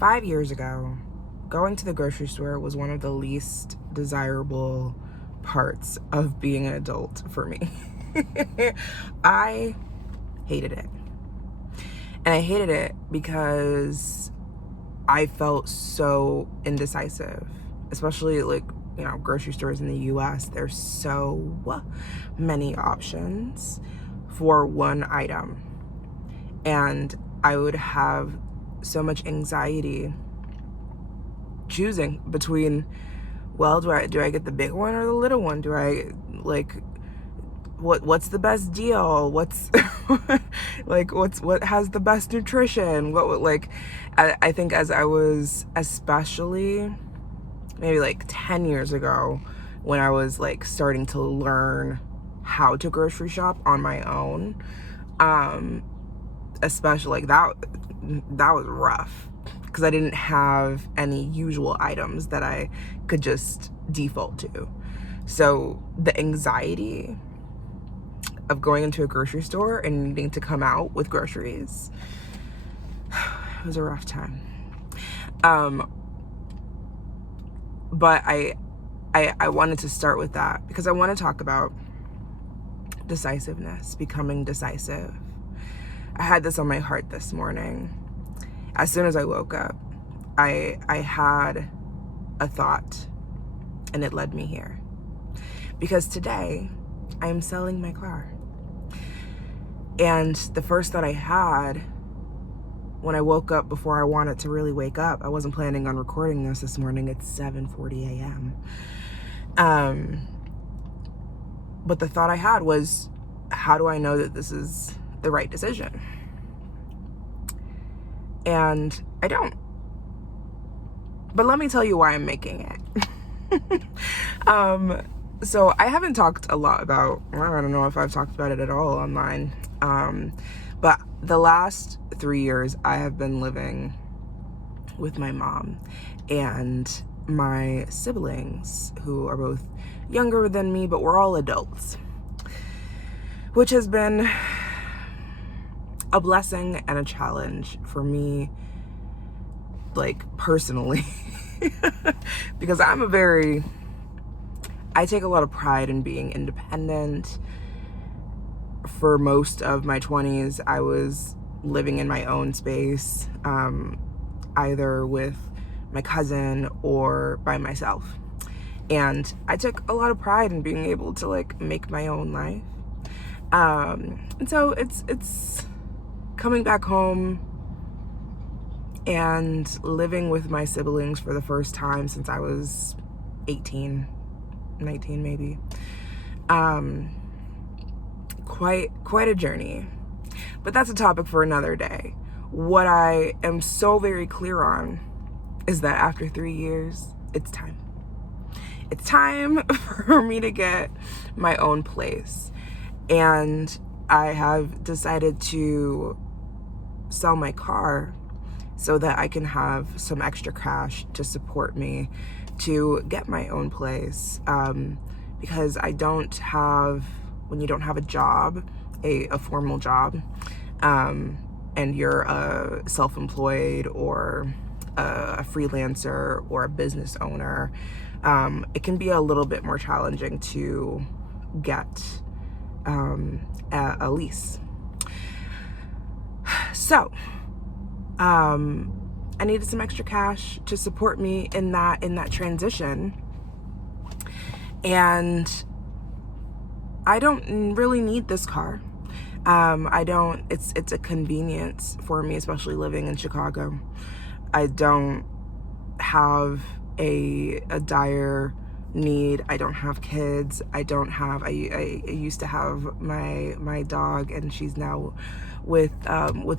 5 years ago, going to the grocery store was one of the least desirable parts of being an adult for me. I hated it. And I hated it because I felt so indecisive, especially grocery stores in the US. There's so many options for one item. And I would have so much anxiety choosing between, do I get the big one or the little one? Do I what's the best deal? What's what has the best nutrition? I think as I was, especially maybe 10 years ago, when I was starting to learn how to grocery shop on my own, especially that was rough because I didn't have any usual items that I could just default to. So the anxiety of going into a grocery store and needing to come out with groceries, it was a rough time. But I wanted to start with that because I want to talk about decisiveness, becoming decisive. I had this on my heart this morning. As soon as I woke up, I had a thought, and it led me here. Because today, I am selling my car. And the first thought I had when I woke up, before I wanted to really wake up, I wasn't planning on recording this morning. It's 7:40 a.m. But the thought I had was, how do I know that this is the right decision? And I don't. But let me tell you why I'm making it. So I haven't talked a lot about, I don't know if I've talked about it at all online. But the last 3 years I have been living with my mom and my siblings, who are both younger than me, but we're all adults, which has been a blessing and a challenge for me, personally, because I take a lot of pride in being independent. For most of my 20s, I was living in my own space, either with my cousin or by myself. And I took a lot of pride in being able to make my own life. And so it's coming back home and living with my siblings for the first time since I was 18, 19 maybe. Quite a journey. But that's a topic for another day. What I am so very clear on is that after 3 years, it's time. It's time for me to get my own place. And I have decided to sell my car so that I can have some extra cash to support me to get my own place. Because when you don't have a job, a formal job, and you're self-employed or a freelancer or a business owner, it can be a little bit more challenging to get a lease. So I needed some extra cash to support me in that transition. And I don't really need this car. It's a convenience for me, especially living in Chicago. I don't have a dire need. I don't have kids. I used to have my dog, and she's now with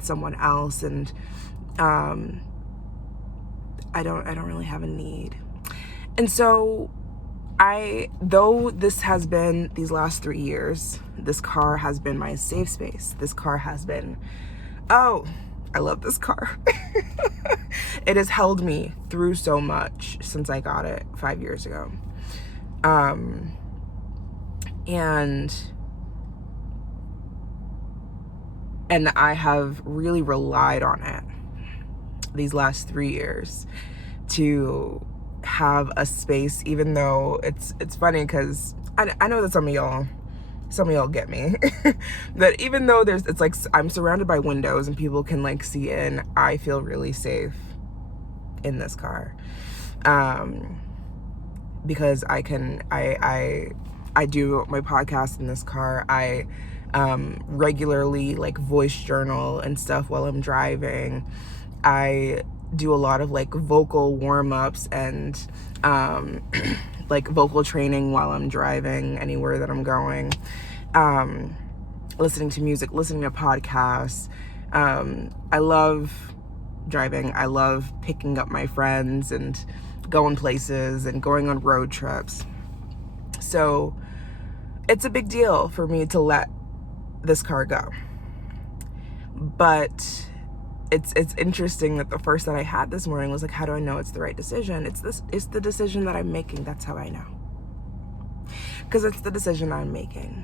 someone else, and I don't really have a need. And so though this has been, these last 3 years, this car has been my safe space. This car has been, I love this car. It has held me through so much since I got it 5 years ago. And I have really relied on it. these last 3 years to have a space, even though it's funny because I know that some of y'all get me that even though it's like I'm surrounded by windows and people can like see in, I feel really safe in this car, because I do my podcast in this car. I regularly like voice journal and stuff while I'm driving. I do a lot of like vocal warm-ups and like vocal training while I'm driving anywhere that I'm going, listening to music, listening to podcasts. I love driving. I love picking up my friends and going places and going on road trips. So it's a big deal for me to let this car go. But it's interesting that the first that I had this morning was like, how do I know it's the right decision? It's the decision that I'm making. That's how I know. Because it's the decision I'm making.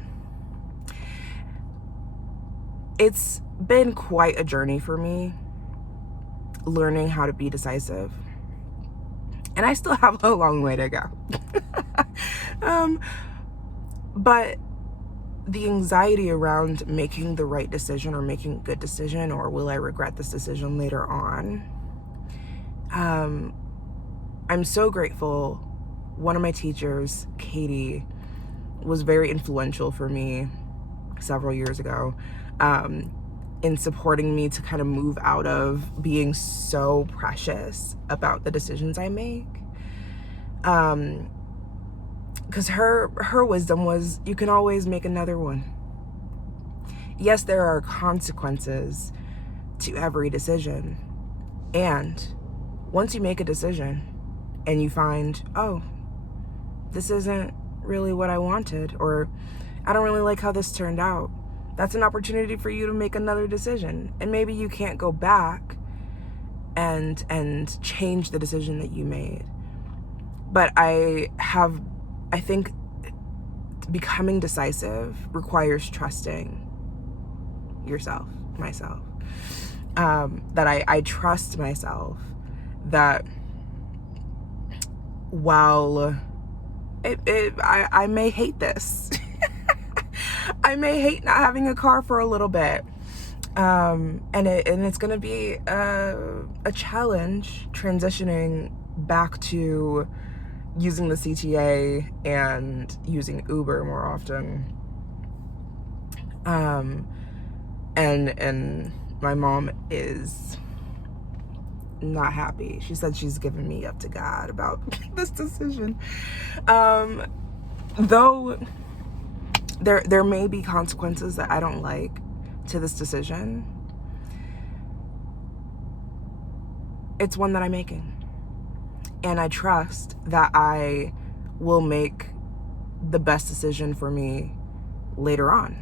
It's been quite a journey for me learning how to be decisive. And I still have a long way to go. But the anxiety around making the right decision or making a good decision, or will I regret this decision later on? I'm so grateful. One of my teachers, Katie, was very influential for me several years ago, in supporting me to kind of move out of being so precious about the decisions I make. Because her wisdom was, you can always make another one. Yes, there are consequences to every decision. And once you make a decision and you find, oh, this isn't really what I wanted, or I don't really like how this turned out, that's an opportunity for you to make another decision. And maybe you can't go back and change the decision that you made. But I think becoming decisive requires trusting yourself, myself. That I trust myself that while I may hate this, I may hate not having a car for a little bit, and it's gonna be a challenge transitioning back to using the CTA and using Uber more often. And my mom is not happy. She said she's given me up to God about this decision. Though there may be consequences that I don't like to this decision, it's one that I'm making. And I trust that I will make the best decision for me later on.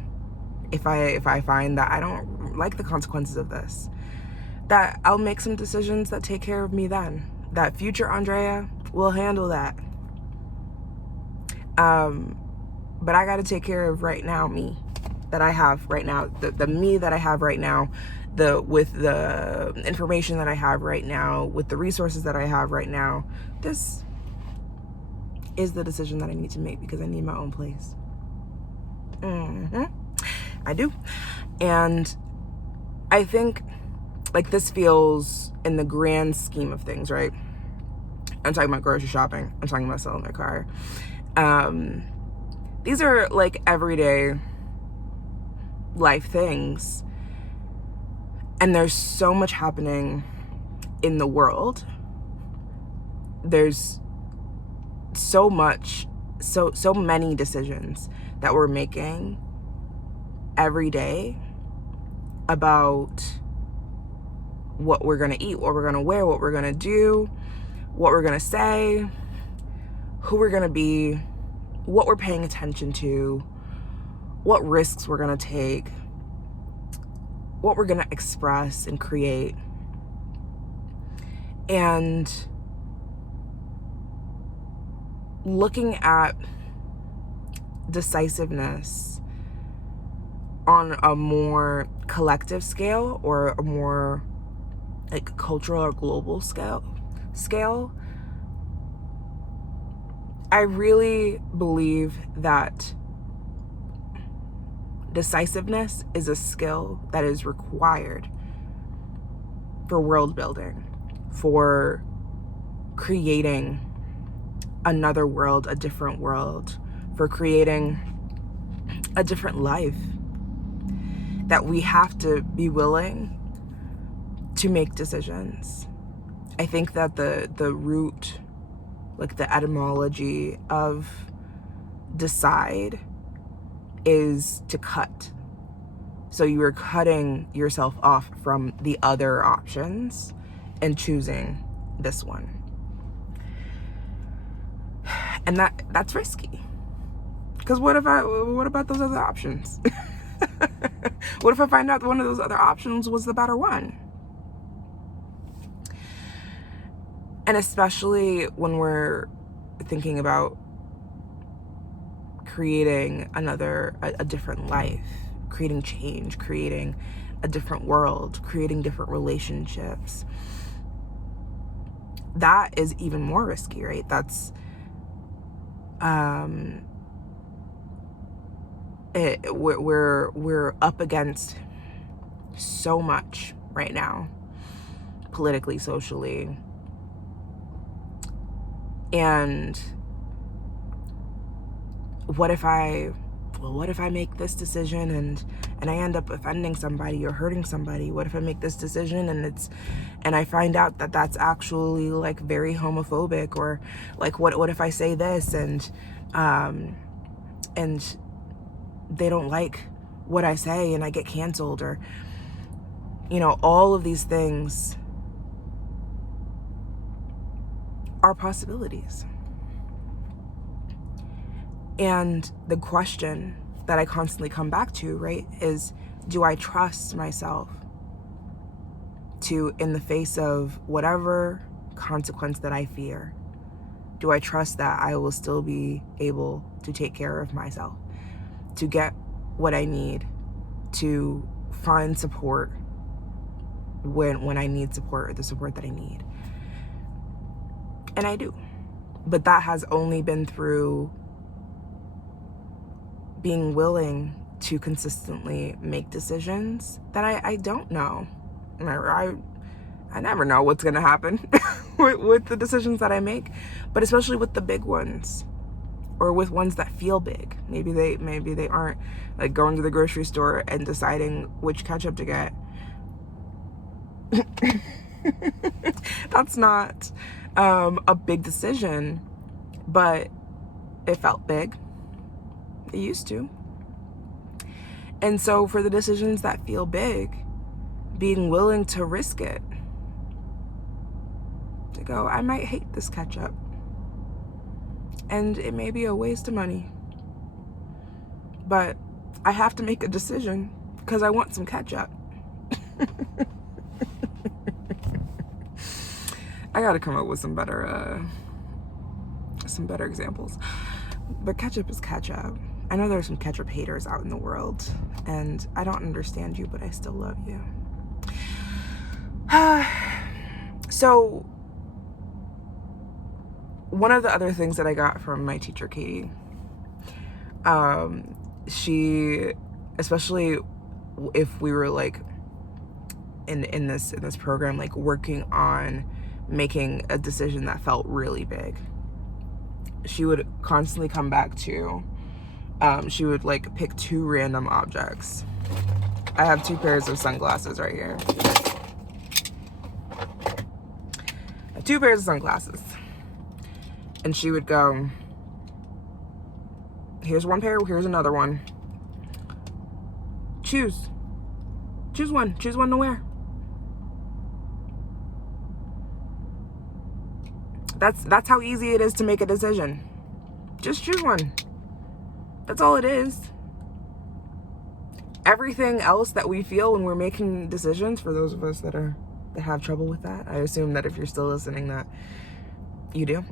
If I find that I don't like the consequences of this, that I'll make some decisions that take care of me then. That future Andrea will handle that. But I got to take care of right now me that I have right now, the me that I have right now, with the information that I have right now, with the resources that I have right now. This is the decision that I need to make because I need my own place. I do. And I think like this feels, in the grand scheme of things, right? I'm talking about grocery shopping. I'm talking about selling my car. These are like everyday life things. And there's so much happening in the world. There's so many decisions that we're making every day about what we're gonna eat, what we're gonna wear, what we're gonna do, what we're gonna say, who we're gonna be, what we're paying attention to, what risks we're gonna take, what we're gonna express and create. And looking at decisiveness on a more collective scale, or a more like cultural or global scale, I really believe that decisiveness is a skill that is required for world building, for creating another world, a different world, for creating a different life. That we have to be willing to make decisions. I think that the root, like the etymology of decide, is to cut. So you are cutting yourself off from the other options and choosing this one. And that's risky. Because what about those other options? What if I find out one of those other options was the better one? And especially when we're thinking about creating a different life, creating change, creating a different world, creating different relationships. That is even more risky, right? That's we're up against so much right now, politically, socially, and what if I make this decision and I end up offending somebody or hurting somebody? What if I make this decision and I find out that that's actually like very homophobic, or like what if I say this and they don't like what I say and I get canceled, or all of these things are possibilities. And the question that I constantly come back to, right, is, do I trust myself to, in the face of whatever consequence that I fear, do I trust that I will still be able to take care of myself, to get what I need, to find support when I need support, or the support that I need? And I do. But that has only been through being willing to consistently make decisions that I don't know. I never know what's going to happen with the decisions that I make, but especially with the big ones, or with ones that feel big. Maybe they aren't, like going to the grocery store and deciding which ketchup to get. That's not a big decision, but it felt big. It used to. And so for the decisions that feel big, being willing to risk it, to go, I might hate this ketchup, and it may be a waste of money, but I have to make a decision because I want some ketchup. I gotta come up with some better examples. But ketchup is ketchup. I know there's some ketchup haters out in the world, and I don't understand you, but I still love you. So one of the other things that I got from my teacher, Katie, she, especially if we were like in this program, like working on making a decision that felt really big, she would constantly come back to, she would like pick two random objects. I have two pairs of sunglasses right here. I have two pairs of sunglasses. And she would go, here's one pair, here's another one. Choose one to wear. That's how easy it is to make a decision. Just choose one. That's all it is. Everything else that we feel when we're making decisions, for those of us that have trouble with that, I assume that if you're still listening that you do.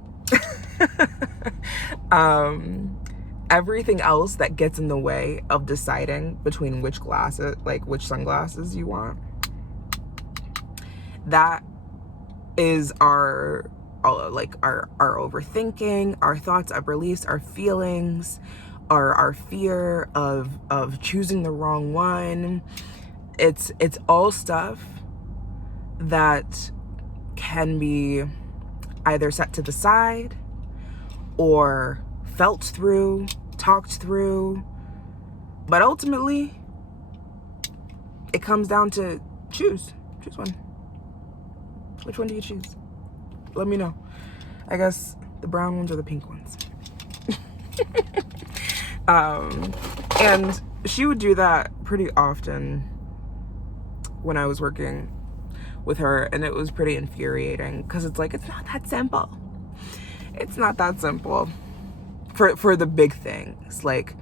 Everything else that gets in the way of deciding between which sunglasses you want, That is our overthinking, our thoughts, our beliefs, our feelings, our fear of choosing the wrong one. It's all stuff that can be either set to the side or felt through, talked through. But ultimately, it comes down to choose one. Which one do you choose? Let me know. I guess the brown ones or the pink ones. And she would do that pretty often when I was working with her, and it was pretty infuriating because it's like, it's not that simple. It's not that simple for the big things, like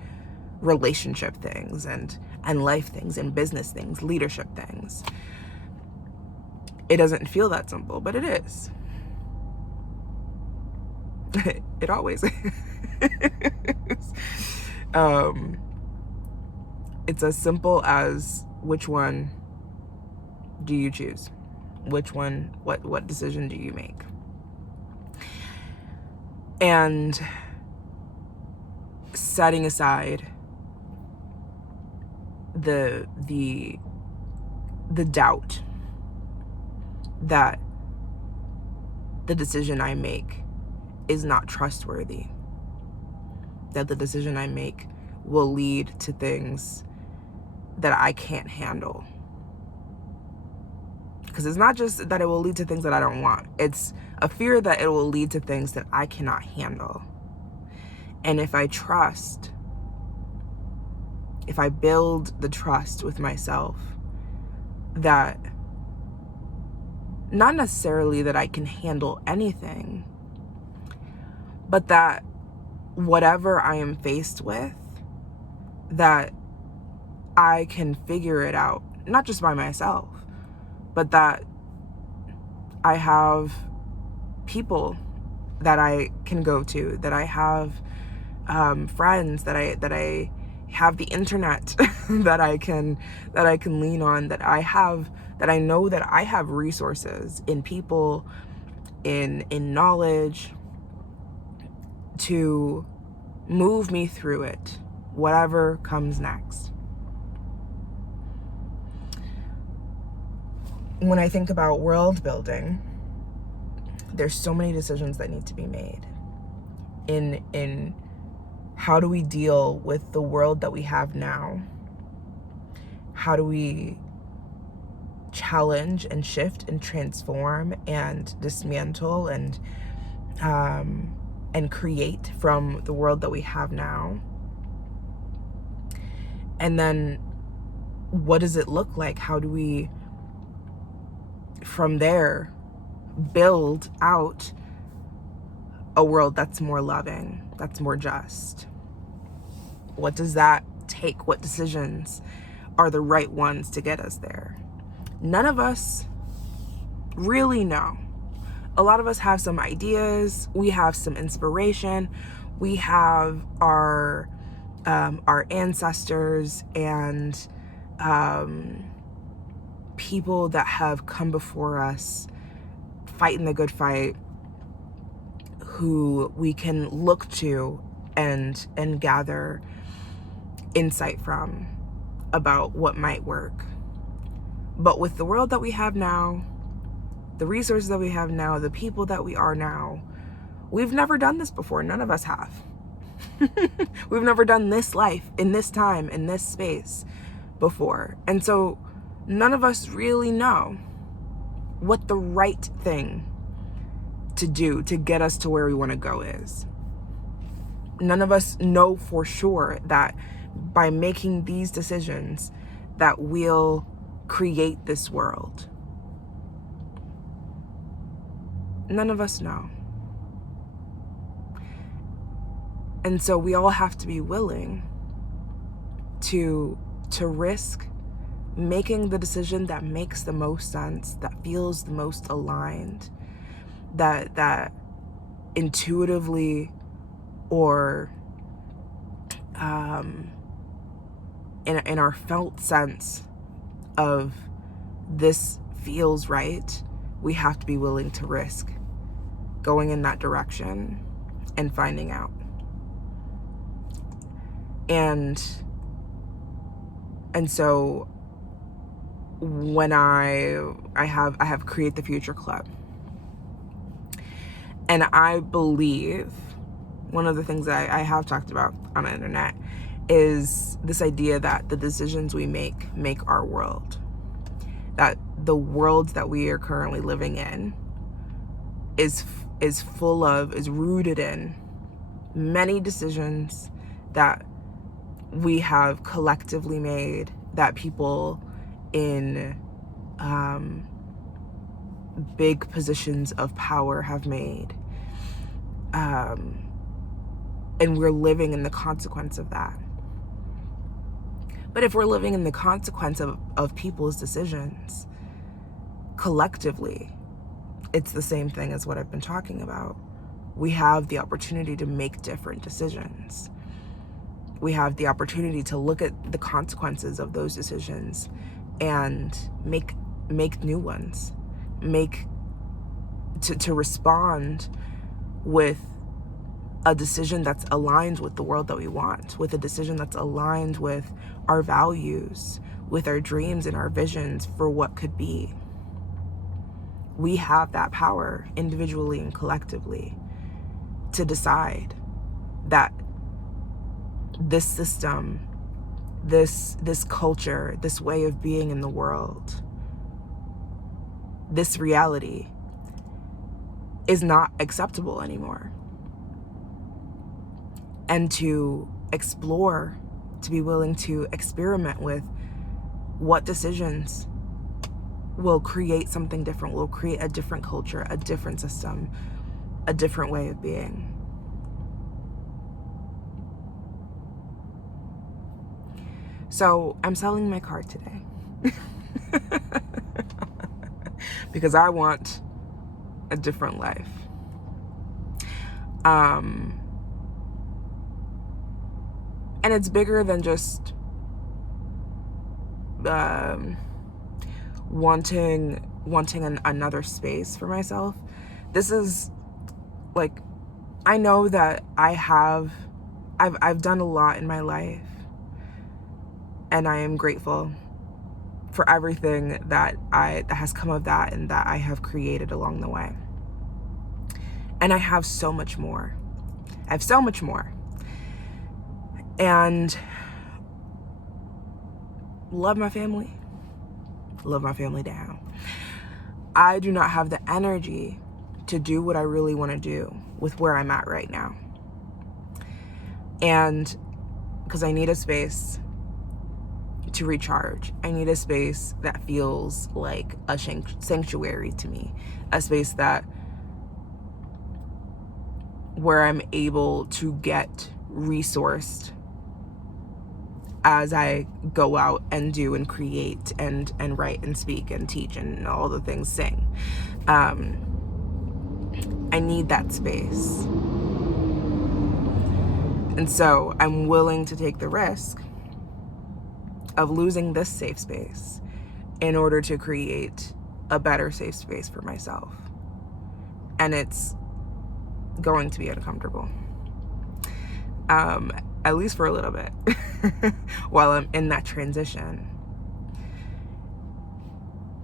relationship things and life things and business things, leadership things. It doesn't feel that simple, but it is. It always is. It's as simple as, which one do you choose? Which one, what decision do you make? And setting aside the doubt that the decision I make is not trustworthy, that the decision I make will lead to things that I can't handle. Because it's not just that it will lead to things that I don't want. It's a fear that it will lead to things that I cannot handle. And if I build the trust with myself that not necessarily that I can handle anything, but that whatever I am faced with, that I can figure it out, not just by myself, but that I have people that I can go to, that I have friends, that I have the internet that I can lean on, that I know that I have resources in people, in knowledge to move me through it, whatever comes next. When I think about world building, there's so many decisions that need to be made in how do we deal with the world that we have now? How do we challenge and shift and transform and dismantle and create from the world that we have now? And then what does it look like? How do we, from there, build out a world that's more loving, that's more just? What does that take? What decisions are the right ones to get us there? None of us really know. A lot of us have some ideas, we have some inspiration, we have our ancestors and people that have come before us fighting the good fight, who we can look to and gather insight from about what might work. But with the world that we have now, the resources that we have now, the people that we are now, we've never done this before. None of us have. We've never done this life in this time, in this space before. And so none of us really know what the right thing to do to get us to where we want to go is. None of us know for sure that by making these decisions that we'll create this world. None of us know. And so we all have to be willing to risk making the decision that makes the most sense, that feels the most aligned, that intuitively or in our felt sense of this feels right, we have to be willing to risk going in that direction and finding out. And so when I have Create the Future Club, and I believe one of the things that I have talked about on the internet is this idea that the decisions we make our world. That the world that we are currently living in is rooted in many decisions that we have collectively made, that people in big positions of power have made. And we're living in the consequence of that. But if we're living in the consequence of people's decisions collectively, it's the same thing as what I've been talking about. We have the opportunity to make different decisions. We have the opportunity to look at the consequences of those decisions and make new ones. To respond with a decision that's aligned with the world that we want, with a decision that's aligned with our values, with our dreams and our visions for what could be. We have that power individually and collectively to decide that this system, this culture, this way of being in the world, this reality is not acceptable anymore. And to explore, to be willing to experiment with what decisions will create something different, will create a different culture, a different system, a different way of being. So I'm selling my car today because I want a different life. And it's bigger than just wanting another space for myself. This is like, I know that I've done a lot in my life, and I am grateful for everything that has come of that and that I have created along the way. And I have so much more. I have so much more. And love my family down. I do not have the energy to do what I really want to do with where I'm at right now. And because I need a space to recharge. I need a space that feels like a sanctuary to me. A space where I'm able to get resourced as I go out and do and create and write and speak and teach and all the things, sing. I need that space. And so I'm willing to take the risk of losing this safe space in order to create a better safe space for myself. And it's going to be uncomfortable. At least for a little bit while I'm in that transition.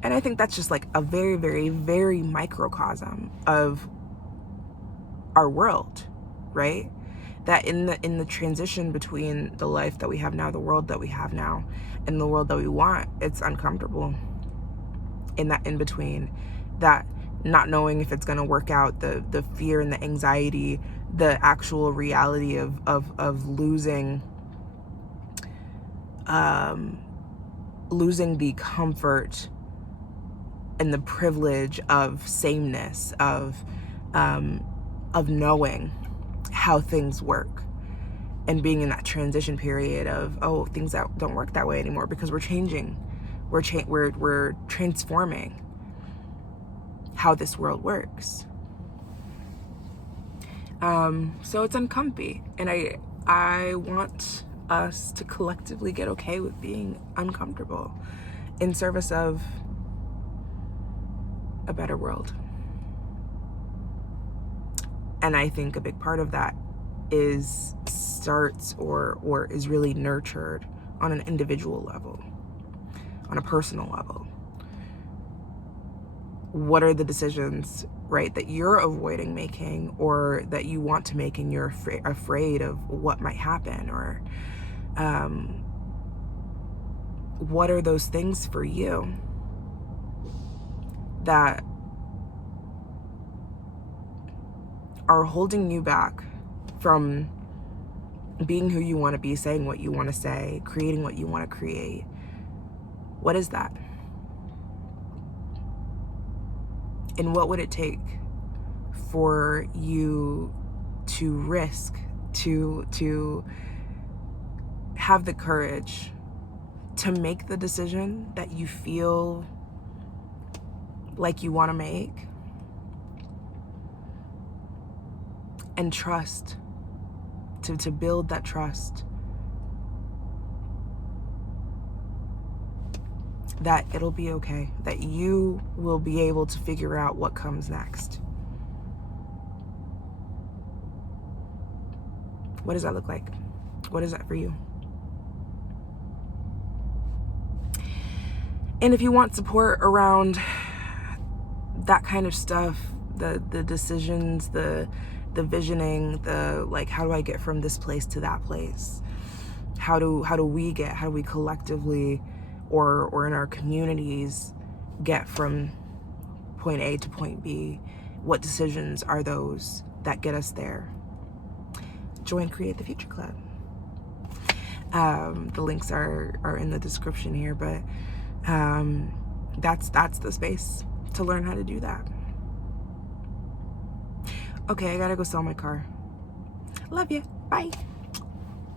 And I think that's just like a very, very, very microcosm of our world, right? That in the transition between the life that we have now, the world that we have now, and the world that we want, it's uncomfortable. In that in between, that not knowing if it's going to work out, the fear and the anxiety, the actual reality of losing the comfort and the privilege of sameness, of knowing how things work, and being in that transition period of things that don't work that way anymore because we're changing, we're transforming how this world works. So it's uncomfy, and I want us to collectively get okay with being uncomfortable in service of a better world. And I think a big part of that starts or is really nurtured on an individual level, on a personal level. What are the decisions, right, that you're avoiding making or that you want to make and you're afraid of what might happen? Or what are those things for you that are holding you back from being who you want to be, saying what you want to say, creating what you want to create? What is that? And what would it take for you to risk, to have the courage to make the decision that you feel like you want to make, and trust, to build that trust that it'll be okay, that you will be able to figure out what comes next? What does that look like? What is that for you? And if you want support around that kind of stuff, the decisions, the visioning, the like, how do I get from this place to that place? How do we collectively or in our communities get from point A to point B? What decisions are those that get us there? Join Create the Future Club. The links are in the description here, but that's the space to learn how to do that. Okay, I gotta go sell my car. Love you. Bye.